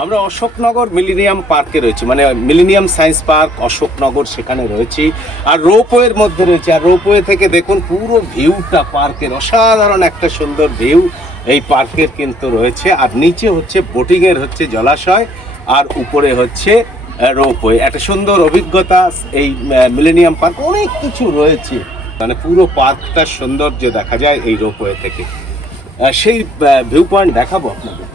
আমরা অশোকনগর মিলেনিয়াম পার্কে রয়েছি, মানে মিলেনিয়াম সায়েন্স পার্ক অশোকনগর, সেখানে রয়েছি। আর রোপওয়ের মধ্যে রয়েছে, আর রোপওয়ে থেকে দেখুন পুরো ভিউটা পার্কের, অসাধারণ একটা সুন্দর ভিউ এই পার্কের কিন্তু রয়েছে। আর নিচে হচ্ছে বোটিংয়ের হচ্ছে জলাশয়, আর উপরে হচ্ছে রোপওয়ে। একটা সুন্দর অভিজ্ঞতা এই মিলেনিয়াম পার্ক, অনেক কিছু রয়েছে, মানে পুরো পার্কটার সৌন্দর্য দেখা যায় এই রোপওয়ে থেকে। সেই ভিউ পয়েন্ট দেখাবো আপনাদের।